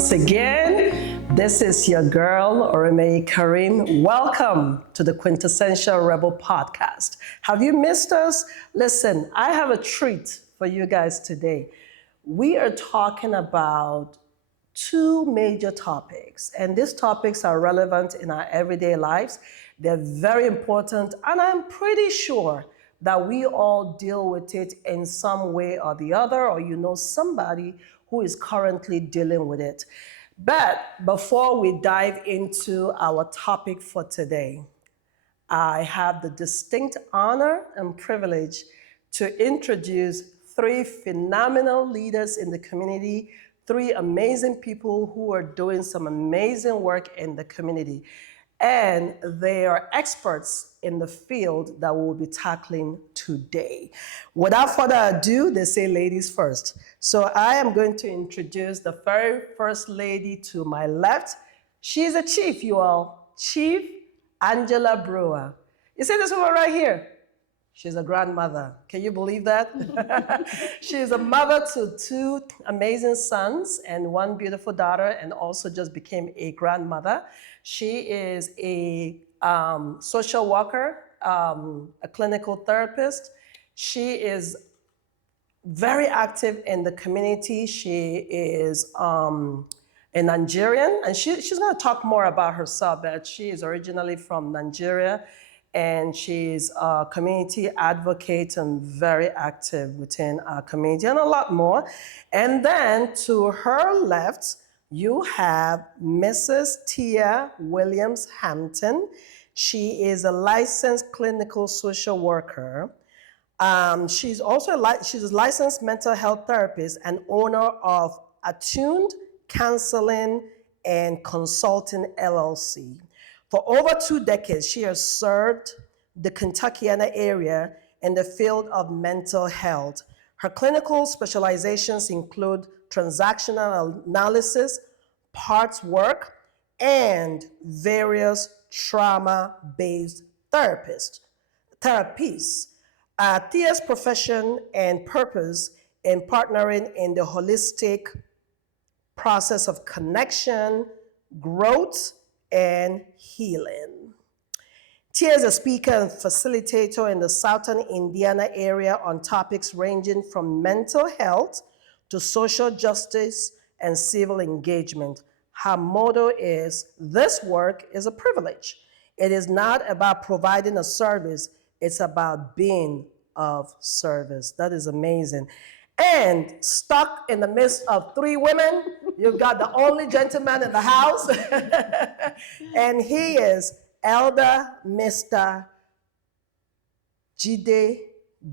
once again. This is your girl, Orime Karim. Welcome to the Quintessential Rebel Podcast. Have you missed us? Listen, I have a treat for you guys today. We are talking about two major topics, and these topics are relevant in our everyday lives. They're very important, and I'm pretty sure that we all deal with it in some way or the other, or you know somebody who is currently dealing with it. But before we dive into our topic for today, I have the distinct honor and privilege to introduce three phenomenal leaders in the community, three amazing people who are doing some amazing work in the community. And they are experts in the field that we'll be tackling today. Without further ado, they say ladies first. So I am going to introduce the very first lady to my left. She's a chief, you all. Chief Angela Brewer. You see this woman right here? She's a grandmother. Can you believe that? She's a mother to two amazing sons and one beautiful daughter, and also just became a grandmother. She is a social worker, a clinical therapist. She is very active in the community. She is a Nigerian, and she's going to talk more about herself, but she is originally from Nigeria, and she's a community advocate and very active within our community, and a lot more. And then to her left, you have Mrs. Teah Williams-Hampton. She is a licensed clinical social worker. She's also she's a licensed mental health therapist and owner of Attuned Counseling and Consulting LLC. For over 2 decades, she has served the Kentuckiana area in the field of mental health. Her clinical specializations include transactional analysis, parts work, and various trauma-based therapies. Teah's profession and purpose in partnering in the holistic process of connection, growth, and healing. Teah is a speaker and facilitator in the Southern Indiana area on topics ranging from mental health to social justice and civil engagement. Her motto is, "This work is a privilege." It is not about providing a service, it's about being of service. That is amazing. And stuck in the midst of three women, you've got the only gentleman in the house. And he is Elder Mr. Jide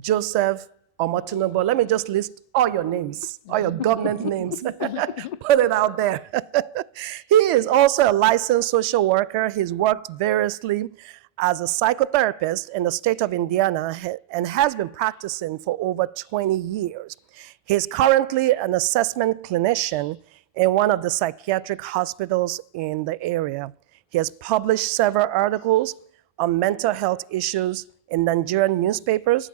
Joseph Omutinugbon. Let me just list all your names, all your government names. Put it out there. He is also a licensed social worker. He's worked variously as a psychotherapist in the state of Indiana and has been practicing for over 20 years. He's currently an assessment clinician in one of the psychiatric hospitals in the area. He has published several articles on mental health issues in Nigerian newspapers.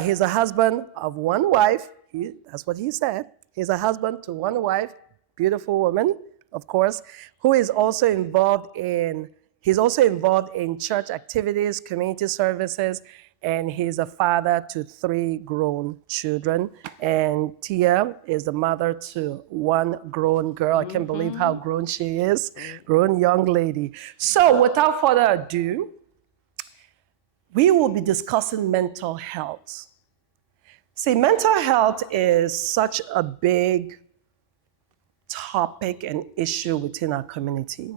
He's a husband of one wife. That's what he said. He's a husband to one wife, beautiful woman, of course, who is also involved in church activities, community services, and he's a father to 3 grown children. And Teah is the mother to 1 grown girl. I can't believe how grown she is, grown young lady. So without further ado, we will be discussing mental health. See, mental health is such a big topic and issue within our community.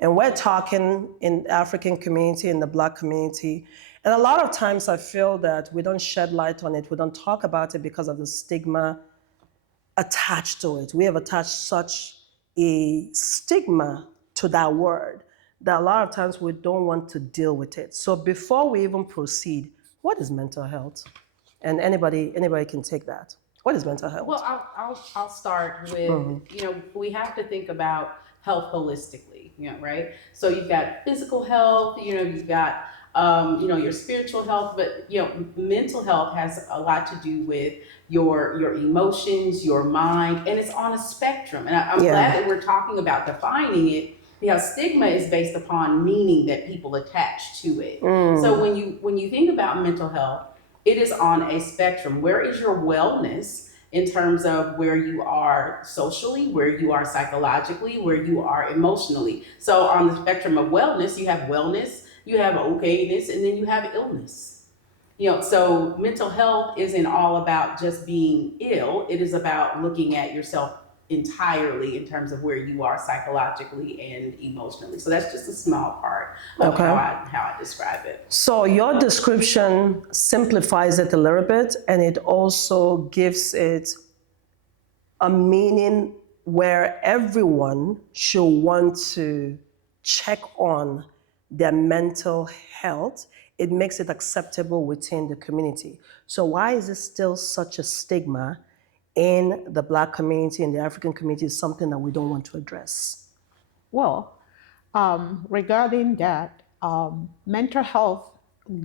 And we're talking in the African community, in the Black community. And a lot of times I feel that we don't shed light on it. We don't talk about it because of the stigma attached to it. We have attached such a stigma to that word that a lot of times we don't want to deal with it. So before we even proceed, what is mental health? And anybody can take that. What is mental health? Well, I'll start with, we have to think about health holistically, right? So you've got physical health, you've got your spiritual health, but mental health has a lot to do with your emotions, your mind, and it's on a spectrum. And I'm glad that we're talking about defining it, because stigma is based upon meaning that people attach to it. So when you think about mental health, it is on a spectrum. Where is your wellness in terms of where you are socially, where you are psychologically, where you are emotionally? So on the spectrum of wellness, you have okayness, and then you have illness. So mental health isn't all about just being ill. It is about looking at yourself entirely in terms of where you are psychologically and emotionally. So that's just a small part of how I describe it. So your description simplifies it a little bit, and it also gives it a meaning where everyone should want to check on their mental health. It makes it acceptable within the community. So why is it still such a stigma in the Black community, in the African community, is something that we don't want to address? Well, regarding that, mental health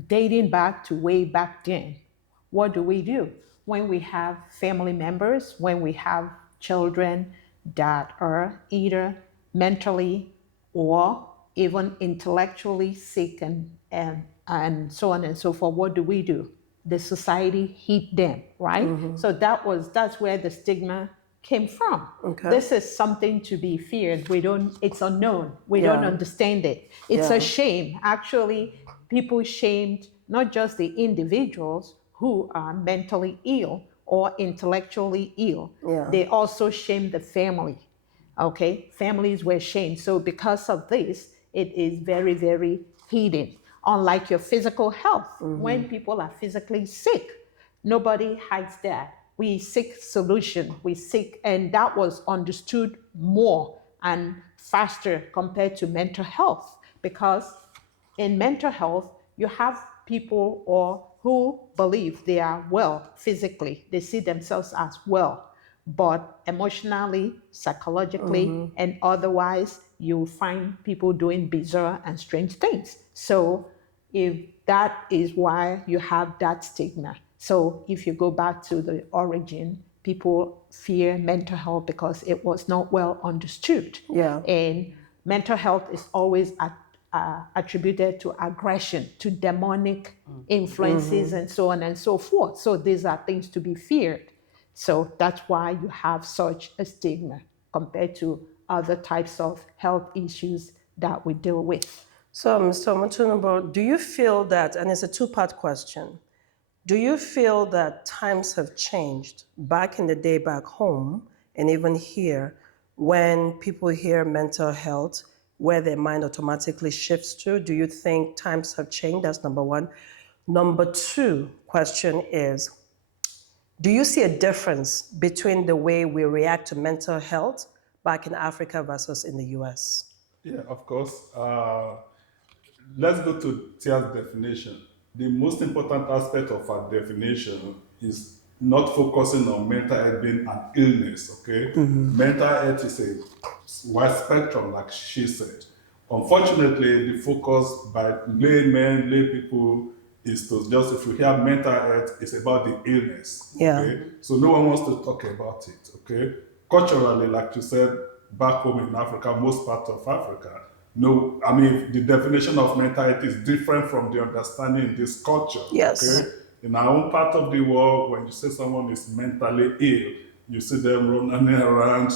dating back to way back then, what do we do? When we have family members, when we have children that are either mentally or even intellectually sick and so on and so forth, what do? The society hit them, right? So that's where the stigma came from. This is something to be feared. It's unknown. We don't understand it. It's a shame. Actually, people shamed not just the individuals who are mentally ill or intellectually ill. They also shamed the family. Okay, families were shamed. So because of this, it is very, very hidden. Unlike your physical health, when people are physically sick, nobody hides that. We seek solution. And that was understood more and faster compared to mental health, because in mental health, you have people who believe they are well physically. They see themselves as well, but emotionally, psychologically, and otherwise, you find people doing bizarre and strange things. So if that is why you have that stigma. So if you go back to the origin, people fear mental health because it was not well understood. And mental health is always attributed to aggression, to demonic influences, and so on and so forth. So these are things to be feared. So that's why you have such a stigma compared to other types of health issues that we deal with. So, Mr. Omutinugbon, do you feel that, and it's a two-part question, do you feel that times have changed back in the day back home and even here, when people hear mental health, where their mind automatically shifts to? Do you think times have changed? That's number one. Number two question is, do you see a difference between the way we react to mental health back in Africa versus in the US? Yeah, of course. Let's go to Teah's definition. The most important aspect of our definition is not focusing on mental health being an illness, okay? Mental health is a wide spectrum, like she said. Unfortunately, the focus by lay people, is to just, if you hear mental health, it's about the illness, okay? So no one wants to talk about it, okay? Culturally, like you said, back home in Africa, most parts of Africa, no, I mean, the definition of mental health is different from the understanding in this culture. Okay? In our own part of the world, when you say someone is mentally ill, you see them running around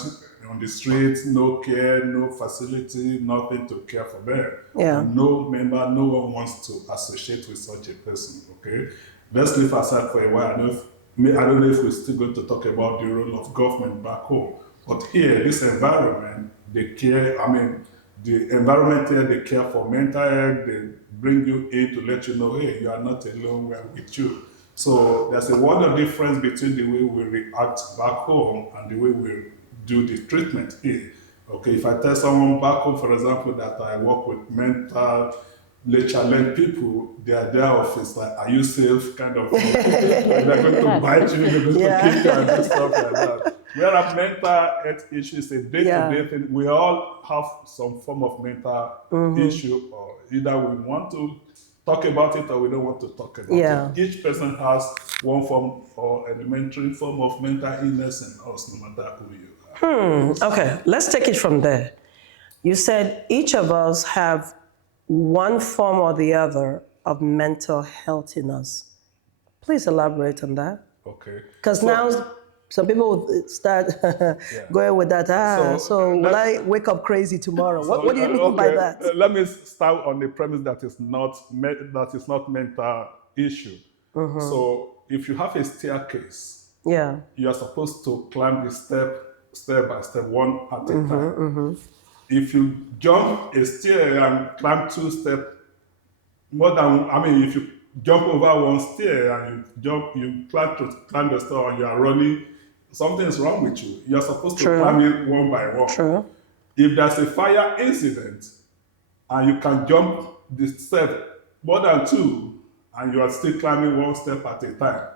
on the streets, no care, no facility, nothing to care for them. And no one wants to associate with such a person. Okay? Let's leave aside for a while. I don't know if we're still going to talk about the role of government back home. But here, this environment, they care, the environment here, they care for mental health, they bring you in to let you know, hey, you are not alone, we're with you. So there's a world of difference between the way we react back home and the way we do the treatment here. Okay, if I tell someone back home, for example, that I work with mentally challenged people, they are their office, like, are you safe, kind of thing. They're going to bite you, they're going to kick you and do stuff like that. Whereas mental health issue is a day-to-day thing. We all have some form of mental issue, or either we want to talk about it or we don't want to talk about it. Each person has one form or elementary form of mental illness in us, no matter who you are. Okay, let's take it from there. You said each of us have one form or the other of mental health in us. Please elaborate on that. Okay. Because now some people start going with that. So will I wake up crazy tomorrow? What do you mean by that? Let me start on the premise that is not mental issue. So if you have a staircase, you are supposed to climb the step by step, one at a time. If you jump a stair and climb 2 steps, if you jump over one stair and you climb the stair and you are running, something is wrong with you. You are supposed to climb it one by one. If there's a fire incident and you can jump the step more than 2 and you are still climbing 1 step at a time,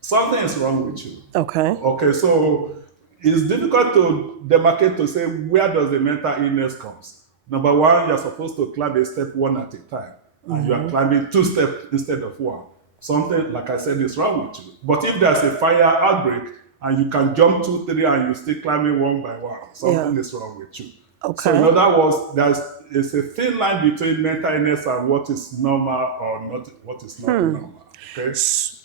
something is wrong with you. Okay, so it's difficult to demarcate to say where does the mental illness comes. Number 1, you're supposed to climb a step 1 at a time, and you are climbing 2 steps instead of 1. Something, like I said, is wrong with you. But if there's a fire outbreak and you can jump 2, 3, and you're still climbing 1 by 1, something is wrong with you. So in other words, it's a thin line between mental illness and what is normal or not, what is not normal.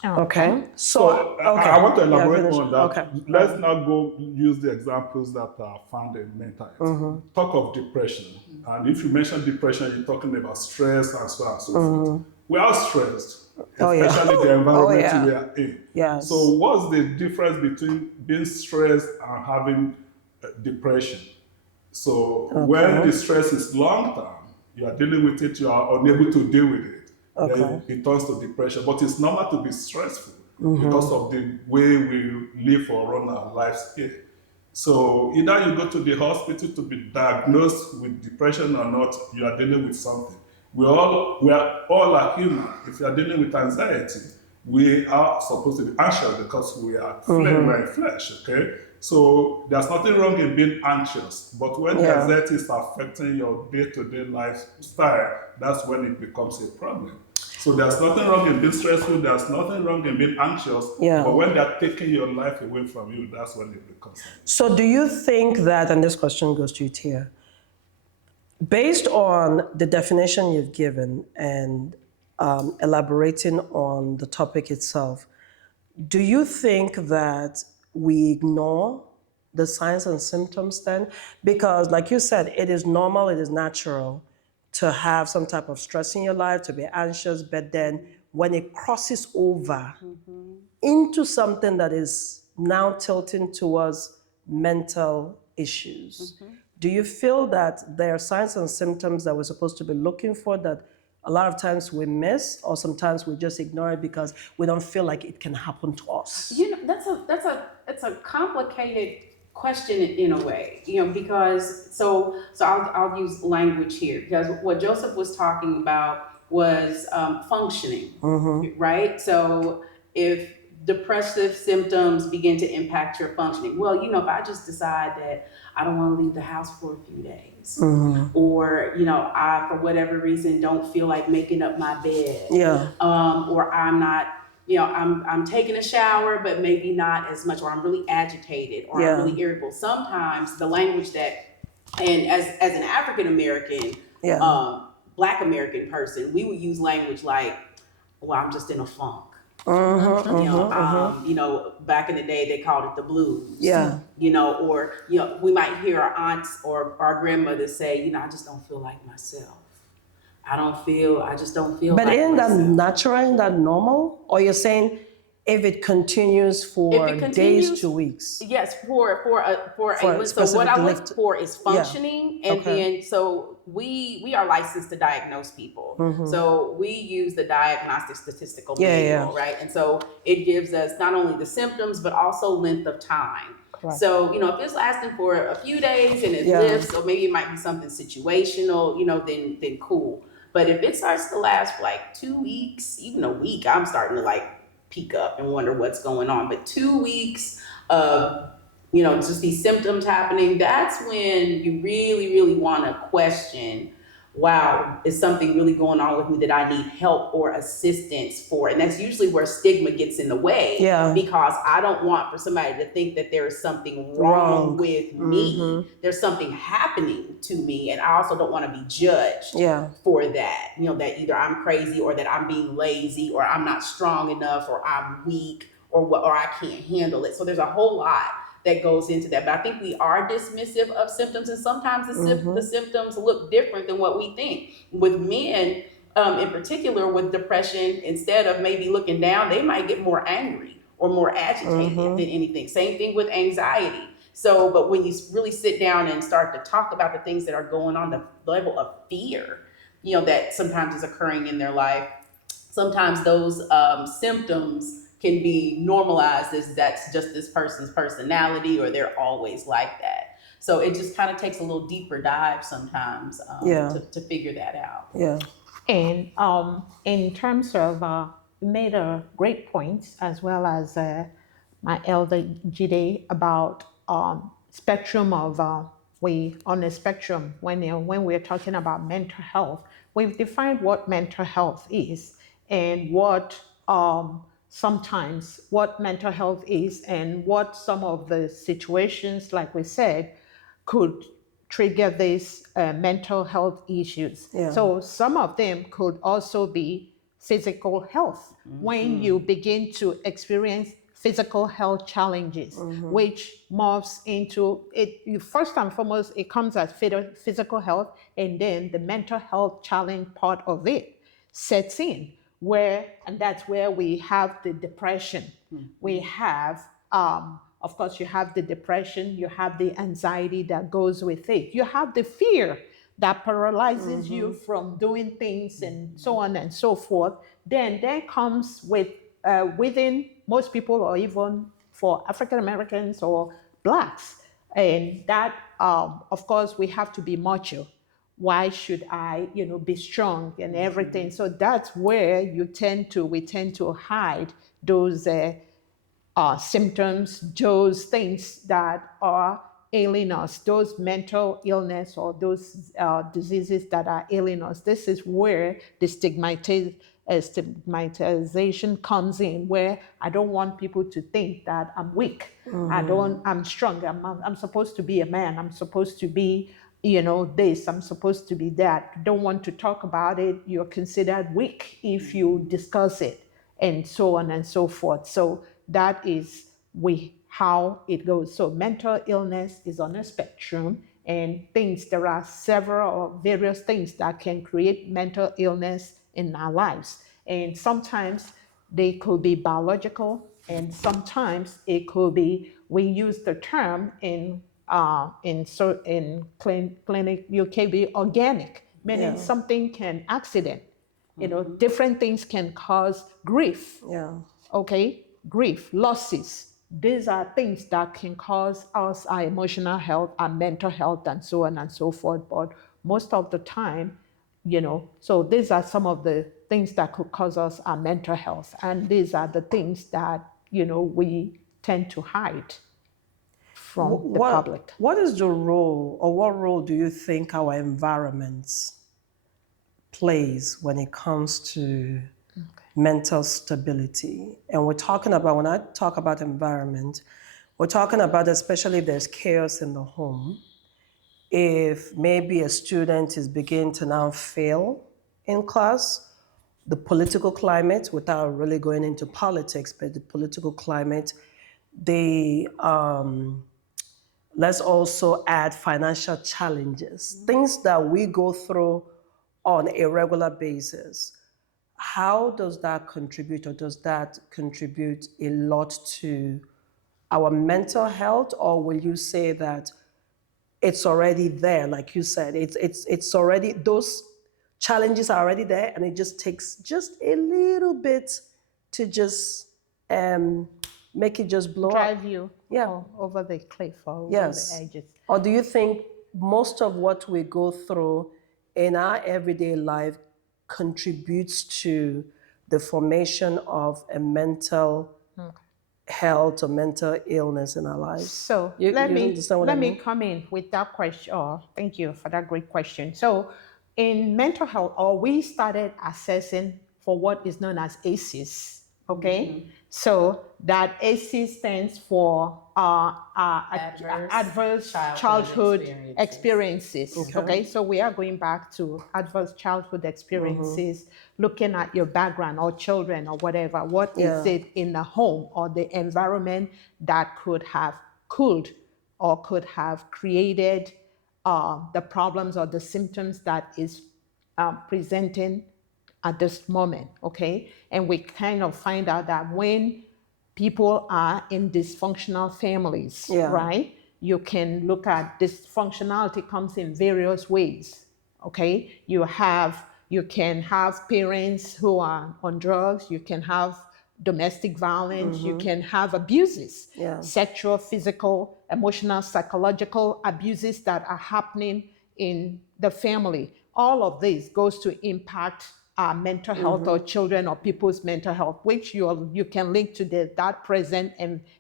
Okay. So I want to elaborate on that. Let's now go use the examples that are found in mental health. Talk of depression. And if you mention depression, you're talking about stress and so on and so forth. We are stressed, especially the environment we are in. So what's the difference between being stressed and having depression? So when the stress is long term, you are dealing with it, you are unable to deal with it. Then it turns to depression. But it's normal to be stressful because of the way we live or run our lives here. So either you go to the hospital to be diagnosed with depression or not, you are dealing with something. We are all human. If you are dealing with anxiety, we are supposed to be anxious because we are flesh, okay? So there's nothing wrong in being anxious, but when the anxiety is affecting your day-to-day lifestyle, that's when it becomes a problem. So there's nothing wrong in being stressful, there's nothing wrong in being anxious, but when they're taking your life away from you, that's when it becomes. So do you think that, and this question goes to you, Teah, based on the definition you've given and elaborating on the topic itself, do you think that we ignore the signs and symptoms then? Because like you said, it is normal, it is natural to have some type of stress in your life, to be anxious, but then when it crosses over into something that is now tilting towards mental issues, do you feel that there are signs and symptoms that we're supposed to be looking for that a lot of times we miss, or sometimes we just ignore it because we don't feel like it can happen to us? You know, it's a complicated question in a way, you know, because so I'll use language here, because what Joseph was talking about was functioning, right? So if depressive symptoms begin to impact your functioning, well, you know, if I just decide that I don't want to leave the house for a few days, or, you know, I, for whatever reason, don't feel like making up my bed, or I'm not, you know, I'm taking a shower, but maybe not as much, or I'm really agitated, or I'm really irritable. Sometimes the language that, and as an African American, Black American person, we would use language like, well, I'm just in a funk. You know, back in the day, they called it the blues. You know, or, you know, we might hear our aunts or our grandmothers say, you know, I just don't feel like myself. I just don't feel but like isn't myself. that natural? Isn't that normal? Or you're saying if it continues for days to weeks? Yes, for so what I look for is functioning, and then so we are licensed to diagnose people. So we use the Diagnostic Statistical Manual, right? And so it gives us not only the symptoms but also length of time. So, you know, if it's lasting for a few days and it lifts, or maybe it might be something situational, you know, then cool. But if it starts to last for like 2 weeks, even a week, I'm starting to like peek up and wonder what's going on. But 2 weeks of, you know, just these symptoms happening, that's when you really, really want to question wow, is something really going on with me that I need help or assistance for? And that's usually where stigma gets in the way, Yeah. because I don't want for somebody to think that there is something wrong with me. There's something happening to me, and I also don't want to be judged for that. That either I'm crazy, or that I'm being lazy, or I'm not strong enough, or I'm weak, or I can't handle it. So there's a whole lot that goes into that. But I think we are dismissive of symptoms, and sometimes the symptoms look different than what we think. With men, in particular, with depression, instead of maybe looking down, they might get more angry or more agitated than anything. Same thing with anxiety. So, but when you really sit down and start to talk about the things that are going on, the level of fear, that sometimes is occurring in their life, sometimes those symptoms can be normalized as that's just this person's personality, or they're always like that. So it just kind of takes a little deeper dive sometimes to figure that out. Yeah. And in terms of, you made a great point, as well as my elder Jide, about spectrum of, we on the spectrum, when we're talking about mental health, we've defined what mental health is, and what sometimes what mental health is, and what some of the situations, like we said, could trigger these mental health issues. Yeah. So some of them could also be physical health. When you begin to experience physical health challenges, which morphs into it. First and foremost, it comes as physical health, and then the mental health challenge part of it sets in, and that's where we have the depression. We have, of course, you have the depression, you have the anxiety that goes with it, you have the fear that paralyzes you from doing things, and so on and so forth. Then there comes within most people, or even for African Americans or Blacks, and that, of course, we have to be macho. Why should I, be strong and everything? So that's where we tend to hide those symptoms, those things that are ailing us, those mental illness, or those diseases that are ailing us. This is where the stigmatization comes in, where I don't want people to think that I'm weak. I'm strong. I'm supposed to be a man. I'm supposed to be, this. I'm supposed to be that. Don't want to talk about it. You're considered weak if you discuss it, and so on and so forth. So that is how it goes. So mental illness is on a spectrum, and there are several or various things that can create mental illness in our lives. And sometimes they could be biological, and sometimes it could be, we use the term in clinic, you can be organic, meaning something can accident. Different things can cause grief. Yeah. Okay, grief, losses. These are things that can cause us our emotional health, our mental health, and so on and so forth. But most of the time, so these are some of the things that could cause us our mental health. And these are the things that, we tend to hide from the public. What is the role, or what role do you think our environment plays when it comes to mental stability? And when I talk about environment, we're talking about, especially if there's chaos in the home, if maybe a student is beginning to now fail in class, the political climate, without really going into politics, but the political climate, let's also add financial challenges, things that we go through on a regular basis. How does that contribute, or does that contribute a lot to our mental health? Or will you say that it's already there, like you said, it's already, those challenges are already there, and it just takes just a little bit to just make it just blow Drive up? you Yeah. over the cliff, or over Yes. the edges. Or do you think most of what we go through in our everyday life contributes to the formation of a mental health or mental illness in our lives? So You let understand what I me mean? come in with that question. Oh, thank you for that great question. So in mental health, or we started assessing for what is known as ACEs. Okay, so that ACEs stands for adverse childhood experiences. Okay, so we are going back to adverse childhood experiences, looking at your background or children or whatever. What is it in the home or the environment that could have created the problems or the symptoms that is presenting at this moment, okay? And we kind of find out that when people are in dysfunctional families, right? You can look at dysfunctionality comes in various ways, okay? You can have parents who are on drugs, you can have domestic violence, you can have abuses, sexual, physical, emotional, psychological abuses that are happening in the family. All of this goes to impact mental health or children or people's mental health, which you can link to that present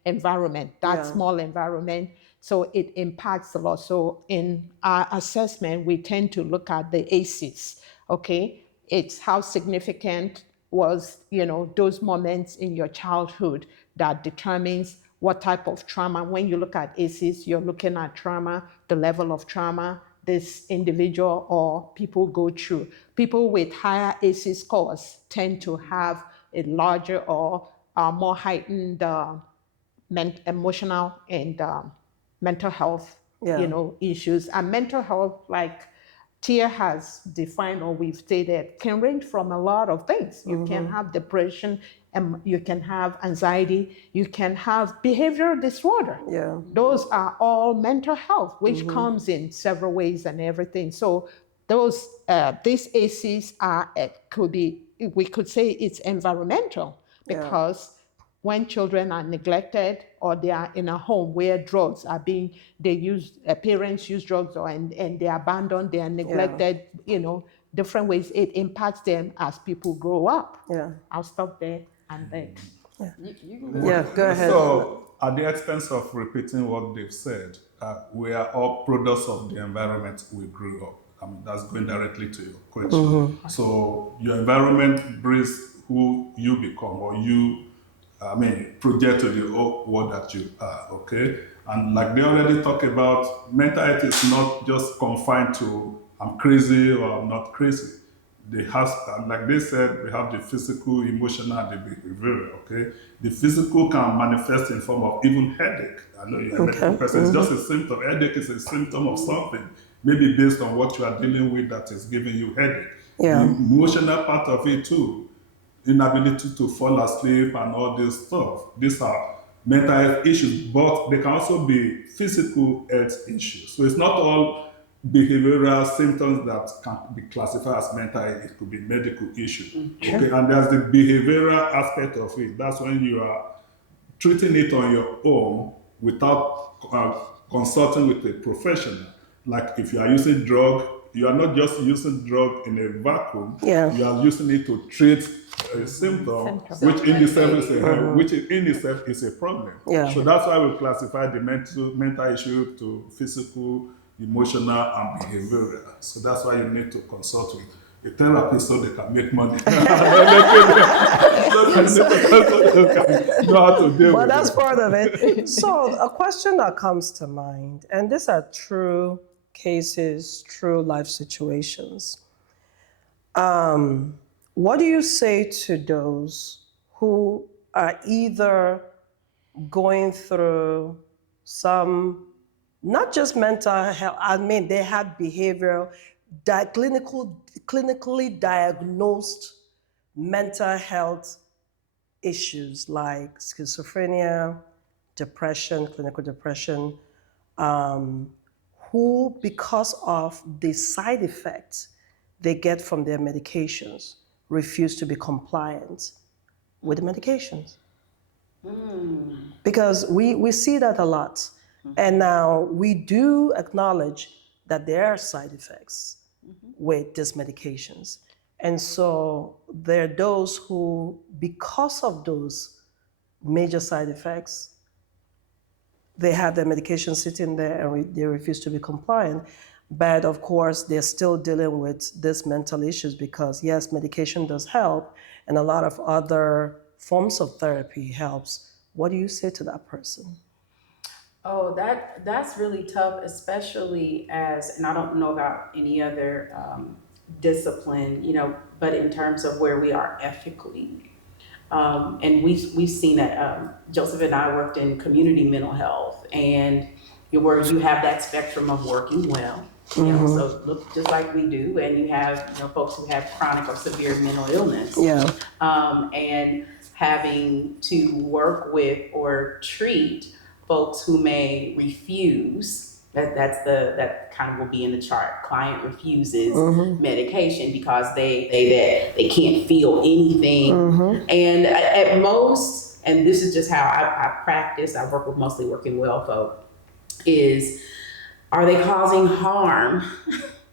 environment, that small environment. So it impacts a lot. So in our assessment, we tend to look at the ACEs, okay? It's how significant was, those moments in your childhood that determines what type of trauma. When you look at ACEs, you're looking at trauma, the level of trauma this individual or people go through. People with higher ACE scores tend to have a larger or more heightened emotional and mental health, issues. And mental health, like Teah has defined or we've stated, can range from a lot of things. You can have depression, you can have anxiety, you can have behavioral disorder. Those are all mental health, which comes in several ways and everything. So these ACEs we could say it's environmental, because when children are neglected or they are in a home where drugs are parents use drugs and they are abandoned, they are neglected, different ways, it impacts them as people grow up. I'll stop there and then. Go ahead. So, at the expense of repeating what they've said, we are all products of the environment we grew up. That's going directly to your question. So, your environment breeds who you become, or you project to the world that you are, okay? And like they already talked about, mental health is not just confined to I'm crazy or I'm not crazy. Like they said, we have the physical, emotional, and the behavioral, okay? The physical can manifest in form of even headache. I know you're a medical person, it's just a symptom. Headache is a symptom of something, maybe based on what you are dealing with that is giving you headache. The emotional part of it too, inability to fall asleep and all this stuff. These are mental health issues, but they can also be physical health issues. So it's not all behavioral symptoms that can be classified as mental health. It could be medical issue. Okay, and there's the behavioral aspect of it. That's when you are treating it on your own without consulting with a professional. Like if you are using drug, you are not just using drug in a vacuum. You are using it to treat a symptom, which in itself is a problem. So that's why we classify the mental issue to physical, emotional, and behavioral. So that's why you need to consult with a therapist so they can make money. So they know how to deal with that's part of it. So a question that comes to mind, and these are true cases, true life situations. What do you say to those who are either going through some, not just mental health, they had behavioral, clinically diagnosed mental health issues like schizophrenia, depression, clinical depression, who, because of the side effects they get from their medications, refuse to be compliant with the medications? Because we see that a lot. And now we do acknowledge that there are side effects with these medications. And so there are those who, because of those major side effects, they have their medication sitting there and they refuse to be compliant. But of course, they're still dealing with these mental issues because, yes, medication does help, and a lot of other forms of therapy helps. What do you say to that person? Oh, that's really tough, especially as, and I don't know about any other discipline, but in terms of where we are ethically. And we've seen that. Joseph and I worked in community mental health, and where you have that spectrum of working well. So look just like we do, and you have folks who have chronic or severe mental illness, Yeah. and having to work with or treat folks who may refuse. That kind of will be in the chart. Client refuses medication because they can't feel anything, and at most, and this is just how I practice. I work with mostly working well folk. Is, are they causing harm?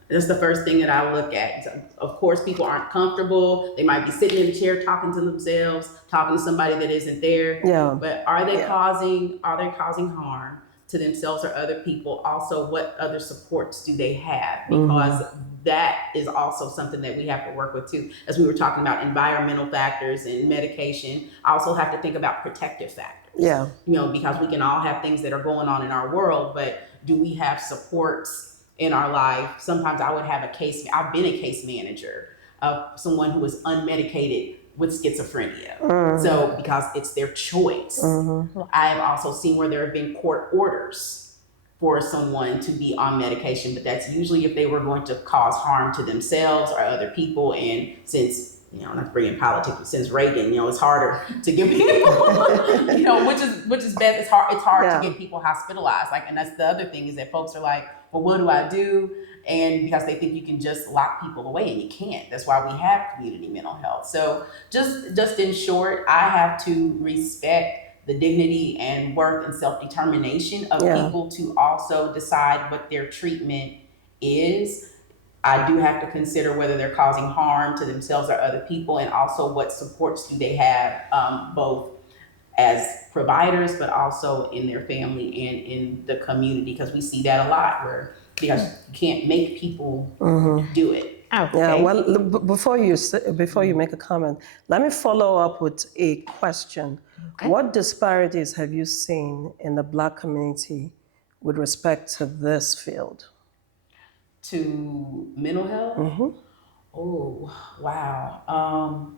That's the first thing that I look at. So, of course, people aren't comfortable. They might be sitting in a chair talking to themselves, talking to somebody that isn't there. Yeah. But are they causing harm to themselves or other people? Also, what other supports do they have? Because that is also something that we have to work with too. As we were talking about environmental factors and medication, I also have to think about protective factors. Yeah. Because we can all have things that are going on in our world, but do we have supports in our life? Sometimes I've been a case manager of someone who is unmedicated with schizophrenia. So because it's their choice. I have also seen where there have been court orders for someone to be on medication, but that's usually if they were going to cause harm to themselves or other people. And since not to bring in politics, but since Reagan, it's harder to get people, which is best. It's hard to get people hospitalized. And that's the other thing is that folks are like, well, what do I do? And because they think you can just lock people away, and you can't. That's why we have community mental health. So just in short, I have to respect the dignity and worth and self-determination of people to also decide what their treatment is. I do have to consider whether they're causing harm to themselves or other people, and also what supports do they have, both as providers, but also in their family and in the community, because we see that a lot where because you can't make people do it. Okay. Yeah. Well, before you make a comment, let me follow up with a question. Okay. What disparities have you seen in the Black community with respect to this field? To mental health? Oh, wow.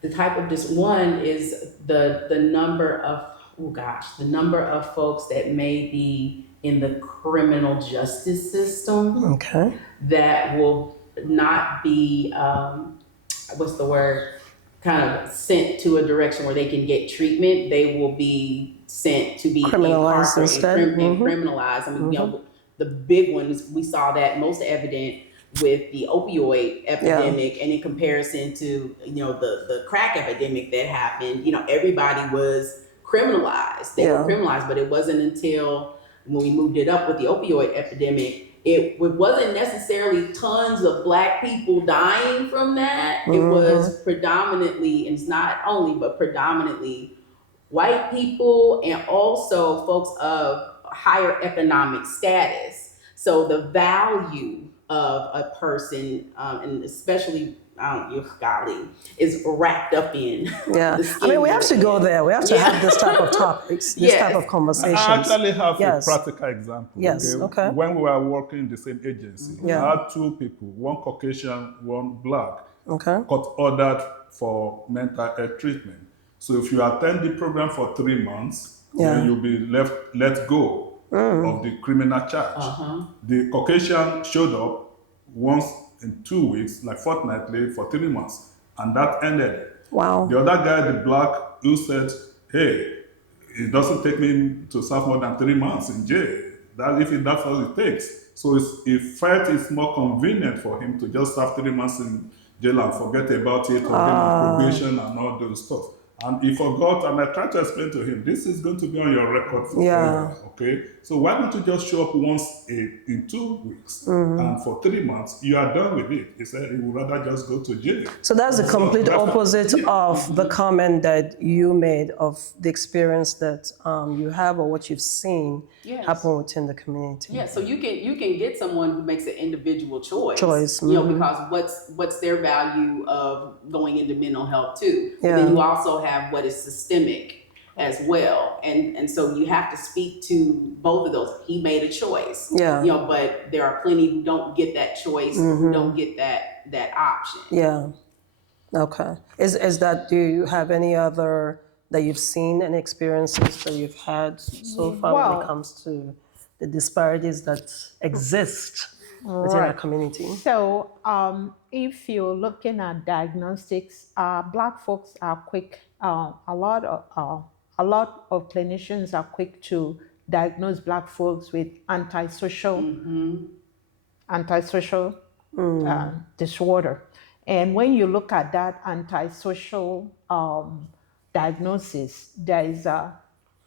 The type of one is the number of folks that may be in the criminal justice system that will not be kind of sent to a direction where they can get treatment. They will be sent to be criminalized instead. And criminalized. I mean, the big ones, we saw that most evident with the opioid epidemic, and in comparison to the crack epidemic that happened, everybody was criminalized. They were criminalized, but it wasn't until when we moved it up with the opioid epidemic, it wasn't necessarily tons of Black people dying from that. It was predominantly, and it's not only, but predominantly white people, and also folks of higher economic status. So the value of a person, and especially is wrapped up in. Yeah, I mean, we have to go there. We have to have this type of topics, this type of conversations. I actually have a practical example. Yes, okay. When we were working in the same agency, I had two people, one Caucasian, one Black, got ordered for mental health treatment. So if you attend the program for 3 months, then you'll be let go of the criminal charge. The Caucasian showed up once in 2 weeks, like fortnightly, for 3 months, and that ended it. Wow. The other guy, the Black, who said, hey, it doesn't take me to serve more than 3 months in jail. That's all it takes. So he felt it's more convenient for him to just serve 3 months in jail and forget about it, or get on probation and all those stuff. And he forgot, and I tried to explain to him, this is going to be on your record forever, okay? So why don't you just show up once in 2 weeks, and for 3 months, you are done with it. He said he would rather just go to jail. So that's the complete opposite of the comment that you made of the experience that you have or what you've seen happen within the community. Yeah, so you can get someone who makes an individual choice. Because what's their value of going into mental health too. But then you also have what is systemic as well, and so you have to speak to both of those. He made a choice, but there are plenty who don't get that choice, who don't get that option. Yeah. Okay. Is that, do you have any other that you've seen, any experiences that you've had so far when it comes to the disparities that exist within our community? So if you're looking at diagnostics, Black folks are quick. A lot of clinicians are quick to diagnose Black folks with antisocial disorder. And when you look at that antisocial diagnosis, there is a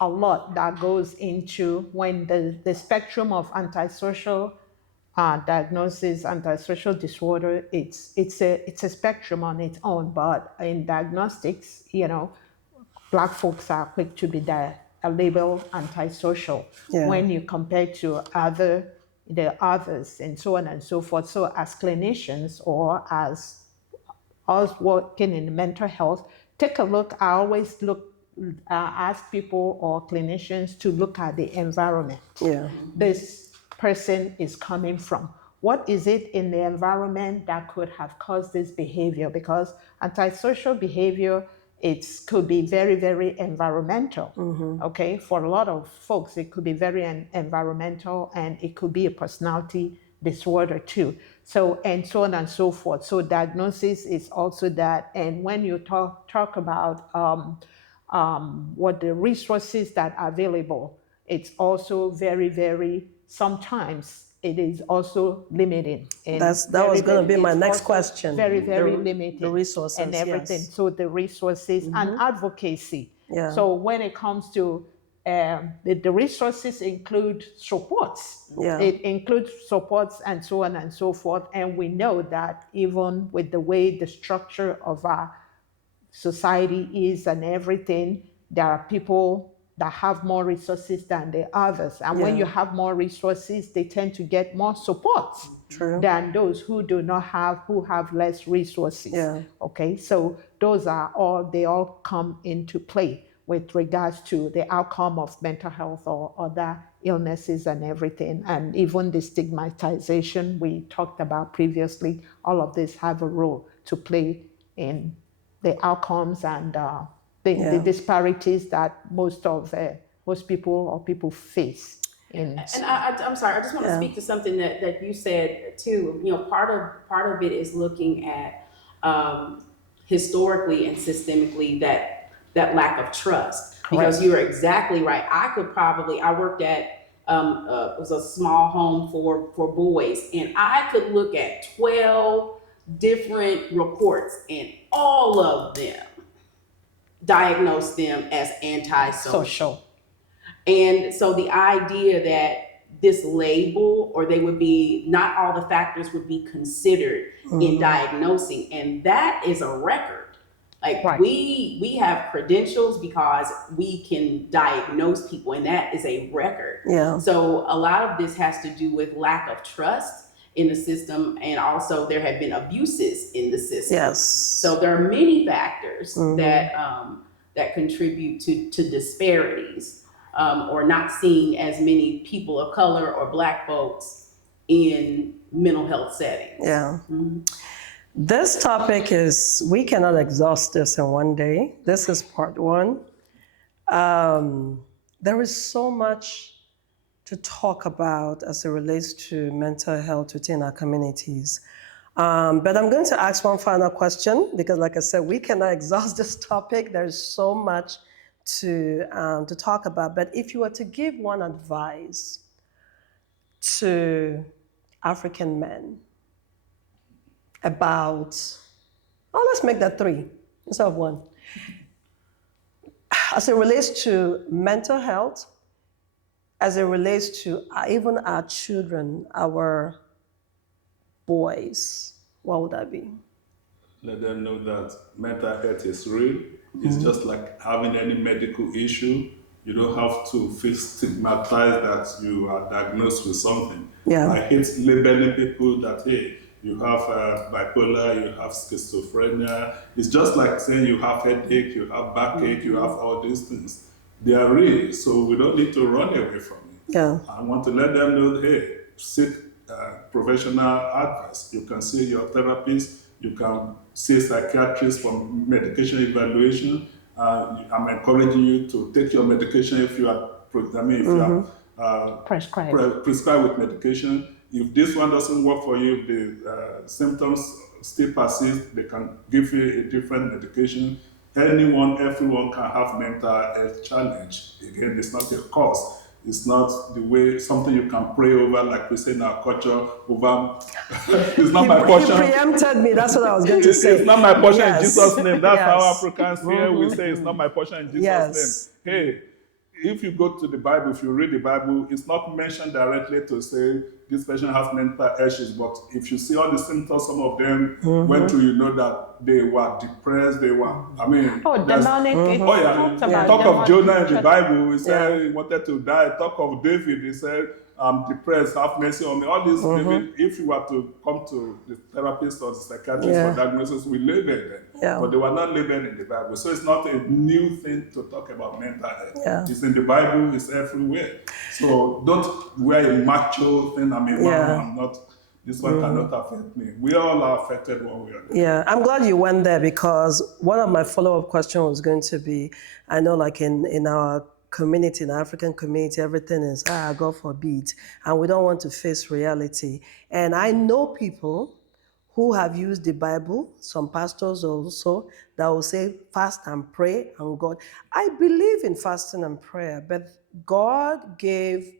lot that goes into when the spectrum of antisocial diagnosis, antisocial disorder, it's a spectrum on its own. But in diagnostics, Black folks are quick to be labeled antisocial when you compare to the others and so on and so forth. So as clinicians or as us working in mental health, take a look. I always ask people or clinicians to look at the environment. This person is coming from. What is it in the environment that could have caused this behavior? Because antisocial behavior, it could be very, very environmental. Okay, for a lot of folks, it could be very environmental, and it could be a personality disorder too. So, and so on and so forth. So diagnosis is also that. And when you talk about what the resources that are available, it's also very, very, sometimes it is also limiting. And that was going to be my next question. Very, very limited. The resources, and everything. So the resources and advocacy. So when it comes to the resources include supports. It includes supports and so on and so forth. And we know that even with the way the structure of our society is and everything, there are people that have more resources than the others. And when you have more resources, they tend to get more support than those who do not have, who have less resources. Okay, so those are all, they all come into play with regards to the outcome of mental health or other illnesses and everything. And even the stigmatization we talked about previously, all of this have a role to play in the outcomes and the disparities that most people face. And I'm sorry, I just want to speak to something that you said too. Part of it is looking at historically and systemically that lack of trust. Because you're exactly right. I worked at it was a small home for boys, and I could look at 12 different reports, and all of them diagnose them as antisocial. And so the idea that this label, or they would be, not all the factors would be considered in diagnosing, and that is a record. Like we have credentials because we can diagnose people, and that is a record. So a lot of this has to do with lack of trust in the system, and also there have been abuses in the system. So there are many factors that contribute to disparities, or not seeing as many people of color or Black folks in mental health settings. This topic we cannot exhaust this in one day. This is part one. There is so much to talk about as it relates to mental health within our communities. But I'm going to ask one final question, because like I said, we cannot exhaust this topic. There's so much to talk about. But if you were to give one advice to African men about, let's make that 3 instead of 1. As it relates to mental health, as it relates to even our children, our boys, what would that be? Let them know that mental health is real. It's just like having any medical issue. You don't have to feel stigmatized that you are diagnosed with something. Yeah. I hate labeling people that, hey, you have bipolar, you have schizophrenia. It's just like saying you have headache, you have backache, you have all these things. They are real, so we don't need to run away from it. Yeah. I want to let them know, hey, seek professional advice. You can see your therapist, you can see psychiatrist for medication evaluation. I'm encouraging you to take your medication if you are, prescribed with medication. If this one doesn't work for you, if the symptoms still persist, they can give you a different medication. Everyone can have mental health challenge. Again, it's not a cause. It's not the way something you can pray over, like we say in our culture, over. It's not my portion. He preempted me. That's what I was going to say. It's not my portion Yes. in Jesus' name. That's Yes. how Africans here we say it's not my portion in Jesus' Yes. name. Hey, if you go to the Bible, if you read the Bible, it's not mentioned directly to say this person has mental issues, but if you see all the symptoms, some of them went through, you know that they were depressed, they were, demonic. Talk of Jonah in the Bible, he said he wanted to die. Talk of David, he said, I'm depressed, have mercy on me. All this, David, if you were to come to the therapist or the psychiatrist for diagnosis, we label them. Yeah. But they were not labeled in the Bible. So it's not a new thing to talk about mental health. Yeah. It's in the Bible, it's everywhere. So don't wear a macho thing. I'm a man, I'm not, this one cannot affect me. We all are affected one way or another. Yeah, I'm glad you went there, because one of my follow-up questions was going to be, I know like in our community, in the African community, everything is, God forbid, and we don't want to face reality. And I know people who have used the Bible, some pastors also, that will say fast and pray and God. I believe in fasting and prayer, but God gave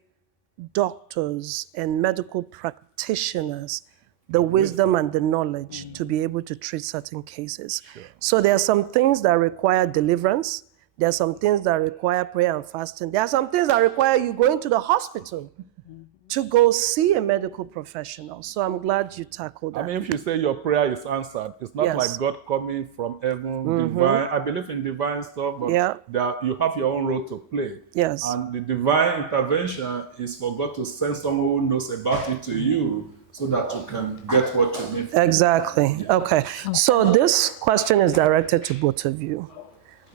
doctors and medical practitioners the wisdom and the knowledge to be able to treat certain cases. Sure. So there are some things that require deliverance. There are some things that require prayer and fasting. There are some things that require you going to the hospital to go see a medical professional. So I'm glad you tackled that. I mean, if you say your prayer is answered, it's not like God coming from heaven, divine. I believe in divine stuff, but you have your own role to play. Yes. And the divine intervention is for God to send someone who knows about it to you so that you can get what you need. Exactly. Yeah. Okay. So this question is directed to both of you.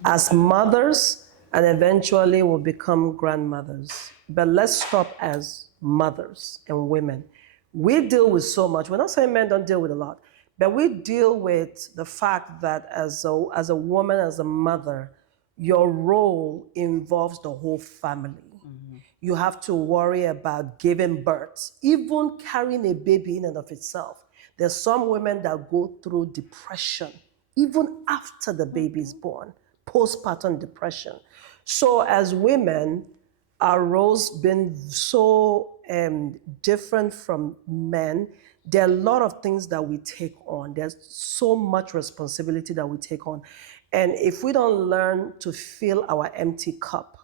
As mothers, and eventually will become grandmothers. But let's stop as mothers and women. We deal with so much. We're not saying men don't deal with a lot, but we deal with the fact that as a woman, as a mother, your role involves the whole family. You have to worry about giving birth, even carrying a baby in and of itself. There's some women that go through depression, even after the baby is born, postpartum depression. So as women, our roles been so different from men. There are a lot of things that we take on. There's so much responsibility that we take on. And if we don't learn to fill our empty cup,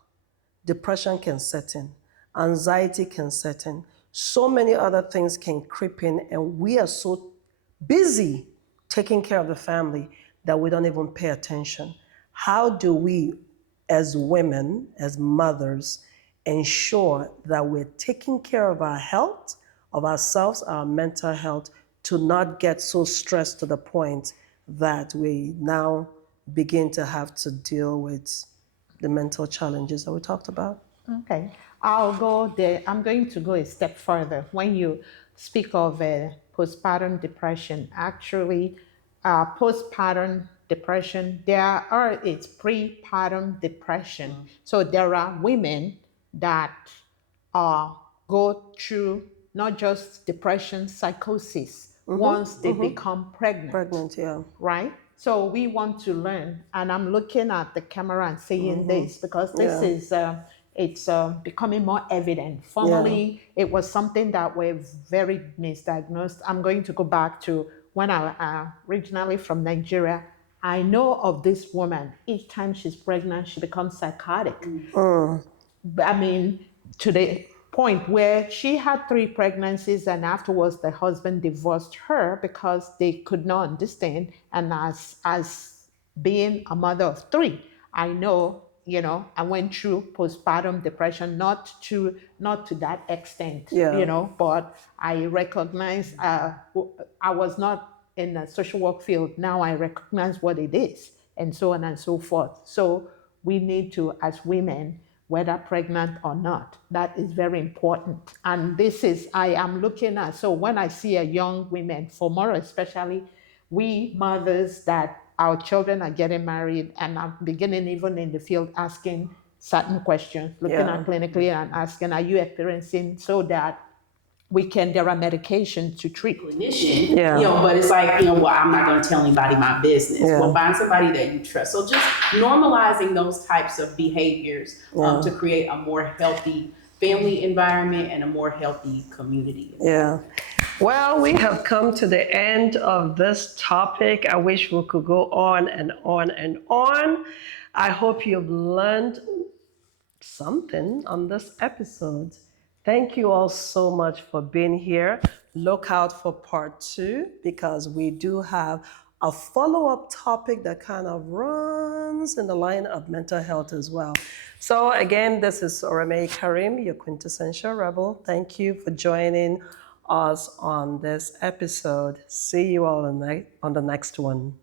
depression can set in, anxiety can set in, so many other things can creep in, and we are so busy taking care of the family that we don't even pay attention. How do we, as women, as mothers, ensure that we're taking care of our health, of ourselves, our mental health, to not get so stressed to the point that we now begin to have to deal with the mental challenges that we talked about? Okay, I'll go there. I'm going to go a step further. When you speak of postpartum depression, actually, postpartum depression, it's prepartum depression. So there are women that go through not just depression, psychosis, once they become pregnant. Pregnant, yeah. Right? So we want to learn, and I'm looking at the camera and saying this because this is, it's becoming more evident. Formerly, it was something that was very misdiagnosed. I'm going to go back to when I originally from Nigeria, I know of this woman, each time she's pregnant, she becomes psychotic. I mean, to the point where she had 3 pregnancies, and afterwards the husband divorced her because they could not understand. And as being a mother of 3, I know, I went through postpartum depression, not to that extent, Yeah. but I recognize I was not in the social work field. Now I recognize what it is, and so on and so forth. So we need to, as women, whether pregnant or not, that is very important. And this is, I am looking at, so when I see a young women, for more especially, we mothers that our children are getting married, and I'm beginning even in the field asking certain questions, looking Yeah. at clinically and asking, are you experiencing, so that there are medications to treat. Clinician, Yeah. but it's like, well, I'm not going to tell anybody my business. Yeah. Well, find somebody that you trust. So just normalizing those types of behaviors to create a more healthy family environment and a more healthy community. Yeah. Well, we have come to the end of this topic. I wish we could go on and on and on. I hope you've learned something on this episode. Thank you all so much for being here. Look out for part 2 because we do have a follow-up topic that kind of runs in the line of mental health as well. So again, this is Oreme Karim, your quintessential rebel. Thank you for joining us on this episode. See you all on the next one.